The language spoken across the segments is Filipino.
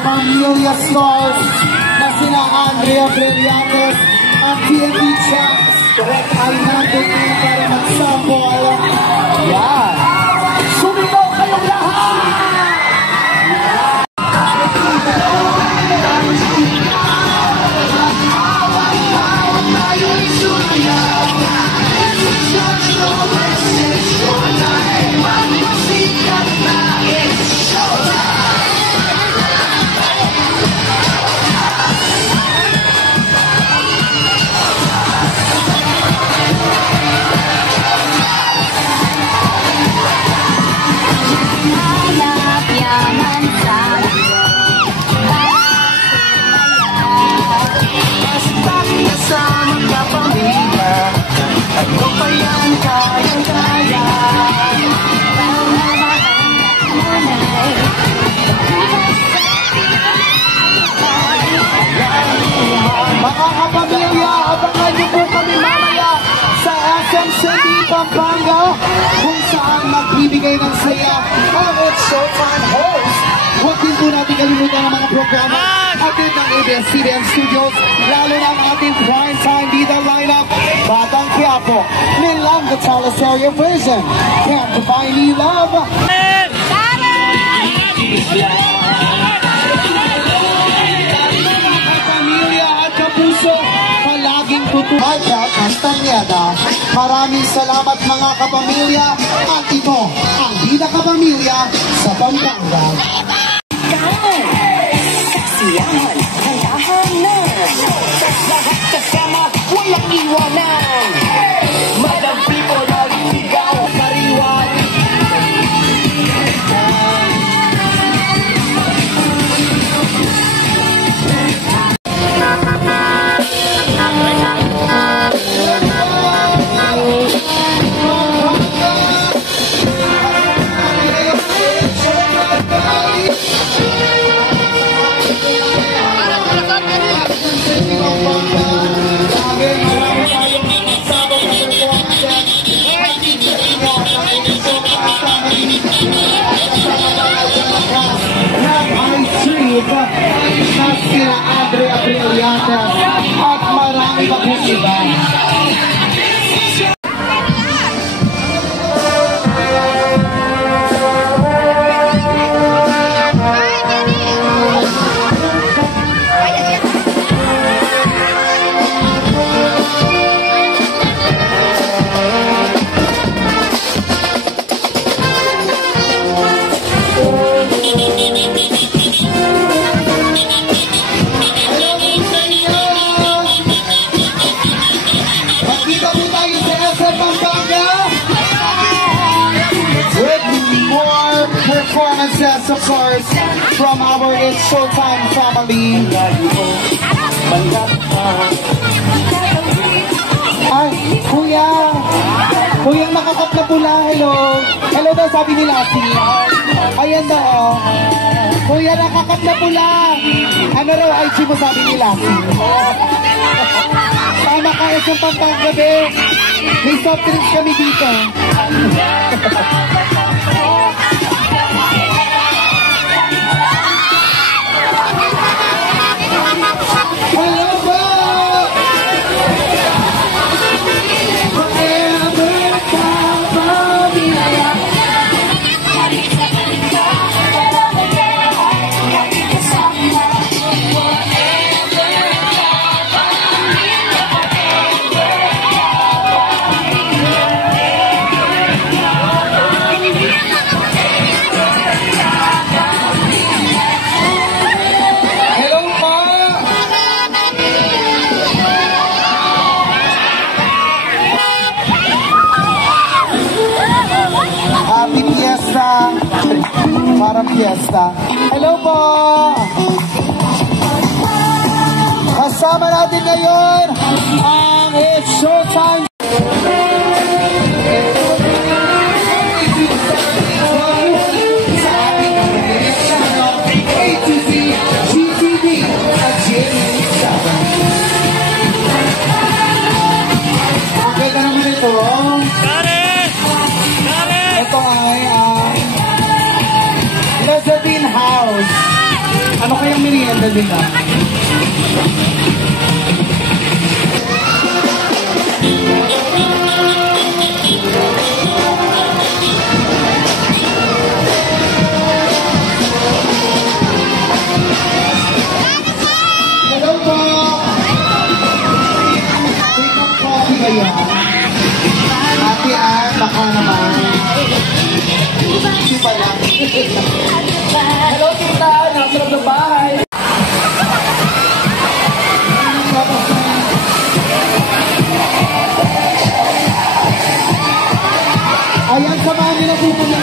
kapamilya stars na sina Andrea Brillantes at TNT Champs ay nandito para mag-sample. Yan! Sumigaw kayong lahat! Pampanga, kung saan magbibigay ng saya ang It's Showtime host. Huwag din po natin kalimutan ang mga programa atin ng ABS-CBN Studios, lalo na ang ating primetime bida lineup, Batang Quiapo, Nilang the Teleserye version, Can't Find Me Love. Pamilya at kapuso, palaging tutuhaga Castañeda. Maraming salamat mga kapamilya at ito ang Bida Kapamilya sa Pampanga. Saksiyahan ang tahanan, lahat kasama walang iwanan. Madam people naliligaw kariwan. Sila Andrea Brillantes at marami pa kong iba. Performances, of course, from our It's Showtime family. Ay, kuya! Kuya nakakap na pula, hello! Hello daw, sabi ni Lassie. Ayan daw, oh. Kuya nakakap na pula! Ano raw, IG mo sabi ni Lassie? Tama ka, isang Pampanga, may soft drinks kami dito. Parang fiesta. Hello po! Kasama natin ngayon ang It's Showtime. Okay na naman ito. Ito ay House. Ano Okay ang merienda nila. Hello po! Take up coffee kayo. Ate Ann, baka naman. Hindi pa lang. Hello, tita! Nasa loob ng bahay! Ayan, samahan nila po po na.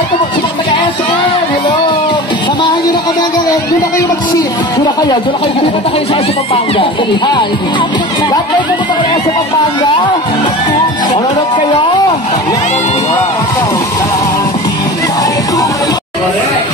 Ay, tumagsimang taga-SM! Hello! Samahan nyo na kami hanggang doon na kayo mag-shift. Doon na kayo. Pupunta kayo sa SM Pampanga. Hi! Lahat kayo pupunta kayo sa SM Pampanga? Manonood kayo? Correct!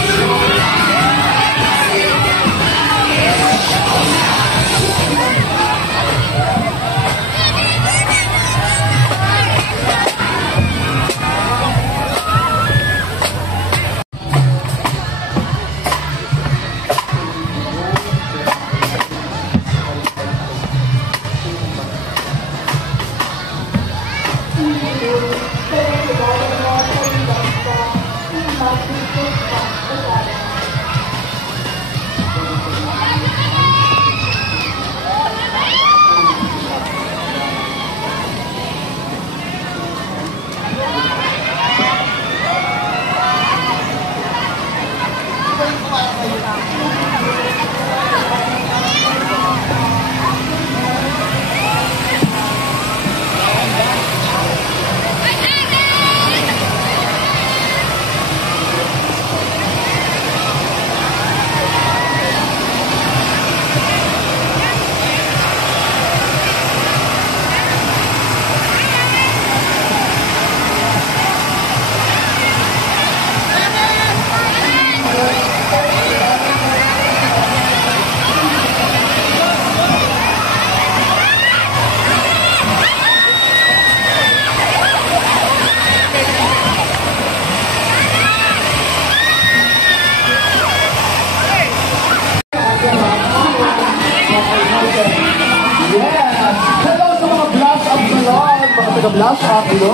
Taga-blast up, hello!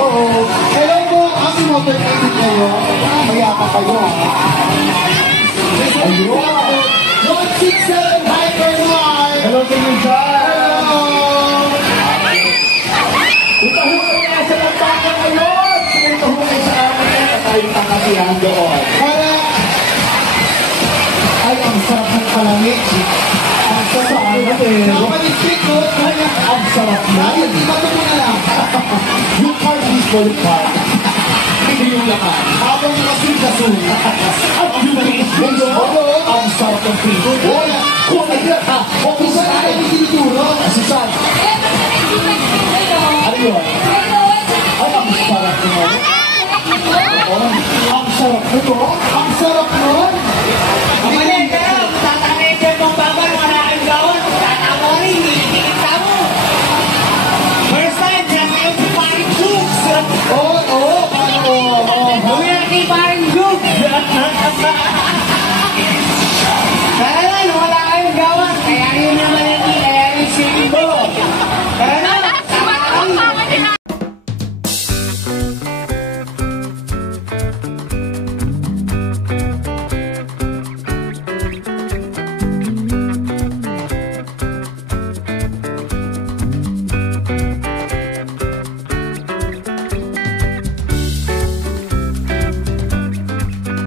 Hello po, ang motivated kayo. Mayaka kayo. Ayun! John 67 Hypermart! Hello sa inyo dyan! Hello! Ito ho kayo sa Pampanga ngayon! Ito ho kayo sa amin at tayo kakasiyahan doon. Correct! Ay, ang sarap ng palamig. Ang sarap ng palamig. Kapalistik ko, ang sarap na. Hindi ba ito muna lang? Yung card is for the card. Hindi yung laman. Habang nakasin-kasun. Ang sarap ng prito. Wala. Kung naglat ha. O kung saan ay sinituro. Susan. Ano yun? Ay, ang sarap nito. Ang sarap nito.